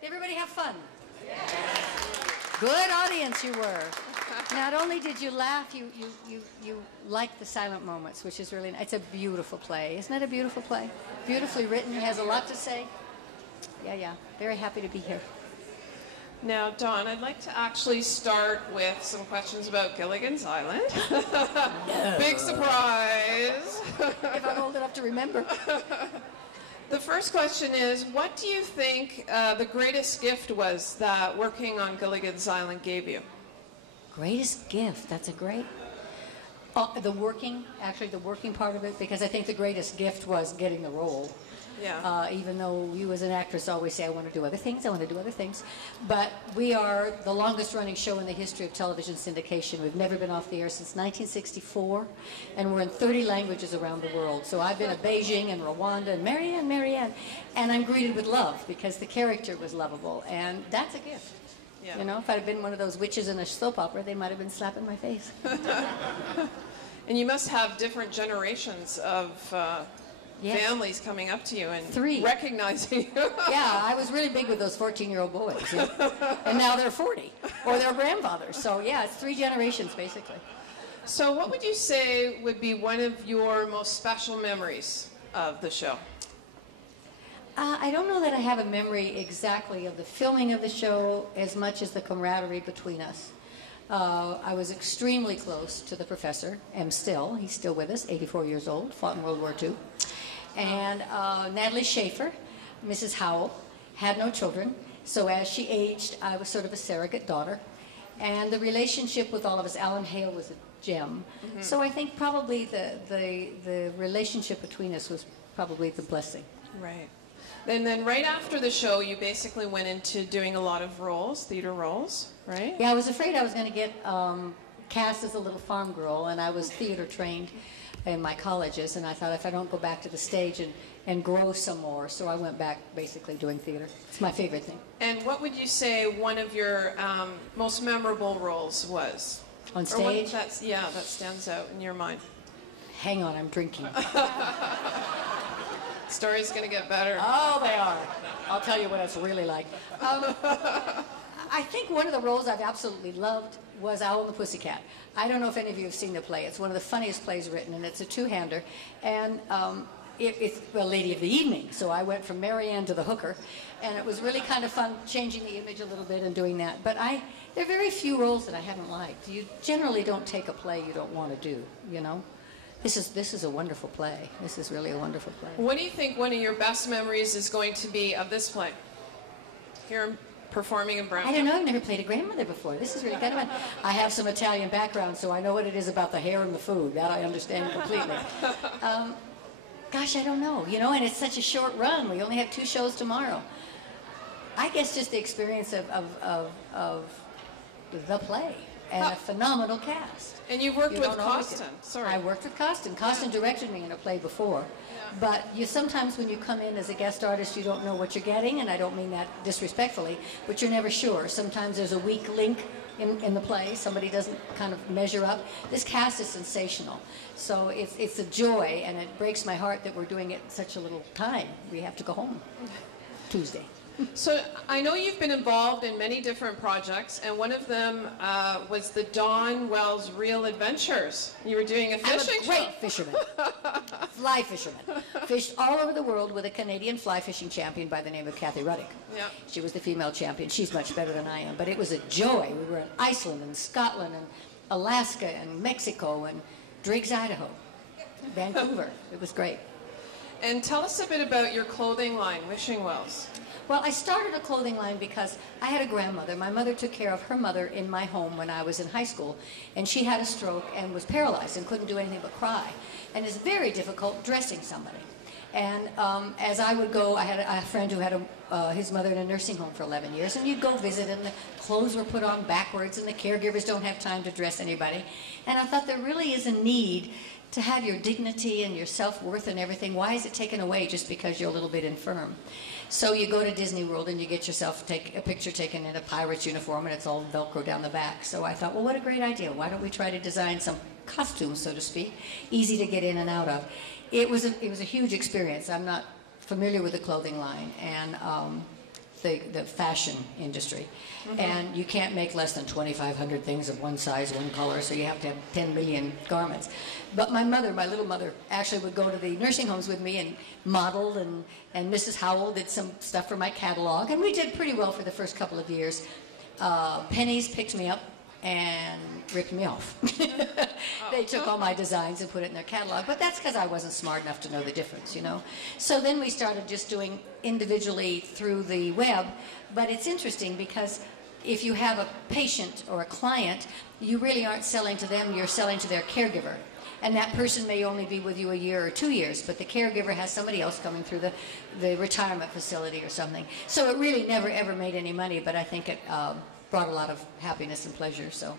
Did everybody have fun? Good audience you were. Not only did you laugh, you liked the silent moments, which is really nice. It's a beautiful play. Isn't it a beautiful play? Beautifully written, has a lot to say. Yeah. Very happy to be here. Now, Dawn, I'd like to actually start with some questions about Gilligan's Island. No. Big surprise. If I'm old enough to remember. The first question is, what do you think the greatest gift was that working on Gilligan's Island gave you? Greatest gift, that's a great... the working part of it, because I think the greatest gift was getting the role. Yeah. Even though you as an actress always say, I want to do other things. But we are the longest running show in the history of television syndication. We've never been off the air since 1964, and we're in 30 languages around the world. So I've been to Beijing and Rwanda and Marianne, and I'm greeted with love because the character was lovable, and that's a gift. Yeah. You know, if I'd have been one of those witches in a soap opera, they might have been slapping my face. And you must have different generations of... Yes. Families coming up to you and 3 recognizing you. Yeah, I was really big with those 14-year-old boys. And now they're 40, or their grandfathers. So yeah, it's 3 generations basically. So what would you say would be one of your most special memories of the show? I don't know that I have a memory exactly of the filming of the show as much as the camaraderie between us. I was extremely close to the professor, am still. He's still with us, 84 years old, fought in World War II. And Natalie Schaefer, Mrs. Howell, had no children. So as she aged, I was sort of a surrogate daughter. And the relationship with all of us, Alan Hale was a gem. Mm-hmm. So I think probably the relationship between us was probably the blessing. Right. And then right after the show, you basically went into doing a lot of roles, theater roles, right? Yeah, I was afraid I was going to get cast as a little farm girl, and I was theater trained in my colleges, and I thought if I don't go back to the stage and grow some more, so I went back basically doing theater. It's my favorite thing. And what would you say one of your most memorable roles was? On stage? That stands out in your mind. Hang on, I'm drinking. Story's going to get better. Oh, they are. I'll tell you what it's really like. I think one of the roles I've absolutely loved was Owl and the Pussycat. I don't know if any of you have seen the play. It's one of the funniest plays written, and it's a two-hander. And it's a Lady of the Evening, so I went from Marianne to the hooker, and it was really kind of fun changing the image a little bit and doing that. But there are very few roles that I haven't liked. You generally don't take a play you don't want to do, you know? This is a wonderful play. This is really a wonderful play. What do you think one of your best memories is going to be of this play? Here performing in Brampton? I don't know. I've never played a grandmother before. This is really kind of fun. I have some Italian background, so I know what it is about the hair and the food. That I understand completely. Gosh, I don't know. You know, and it's such a short run. We only have 2 shows tomorrow. I guess just the experience of the play and a phenomenal cast. And you worked with Costin. Sorry. I worked with Costin. Costin directed me in a play before. Yeah. But sometimes when you come in as a guest artist, you don't know what you're getting, and I don't mean that disrespectfully, but you're never sure. Sometimes there's a weak link in the play. Somebody doesn't kind of measure up. This cast is sensational. So it's a joy, and it breaks my heart that we're doing it in such a little time. We have to go home Tuesday. So I know you've been involved in many different projects, and one of them was the Dawn Wells Real Adventures. You were doing a fishing show. I'm a great fisherman. Fly fisherman. Fished all over the world with a Canadian fly fishing champion by the name of Kathy Ruddick. Yeah. She was the female champion. She's much better than I am, but it was a joy. We were in Iceland and Scotland and Alaska and Mexico and Driggs, Idaho, Vancouver. It was great. And tell us a bit about your clothing line, Wishing Wells. Well, I started a clothing line because I had a grandmother. My mother took care of her mother in my home when I was in high school, and she had a stroke and was paralyzed and couldn't do anything but cry. And it's very difficult dressing somebody. And as I would go, I had a friend who had his mother in a nursing home for 11 years, and you'd go visit, and the clothes were put on backwards, and the caregivers don't have time to dress anybody. And I thought there really is a need to have your dignity and your self-worth and everything. Why is it taken away just because you're a little bit infirm? So you go to Disney World and you get yourself a picture taken in a pirate's uniform, and it's all Velcro down the back. So I thought, well, what a great idea. Why don't we try to design some costumes, so to speak, easy to get in and out of. It was a huge experience. I'm not familiar with the clothing line, and the fashion industry. And you can't make less than 2,500 things of one size, one color, so you have to have 10 million garments. But my mother, my little mother, actually would go to the nursing homes with me and modeled, and Mrs. Howell did some stuff for my catalog, and we did pretty well for the first couple of years. Pennies picked me up and ripped me off. They took all my designs and put it in their catalog, but that's because I wasn't smart enough to know the difference, you know. So then we started just doing individually through the web, but it's interesting because if you have a patient or a client, you really aren't selling to them, you're selling to their caregiver. And that person may only be with you a year or 2 years, but the caregiver has somebody else coming through the retirement facility or something. So it really never ever made any money, but I think it brought a lot of happiness and pleasure. So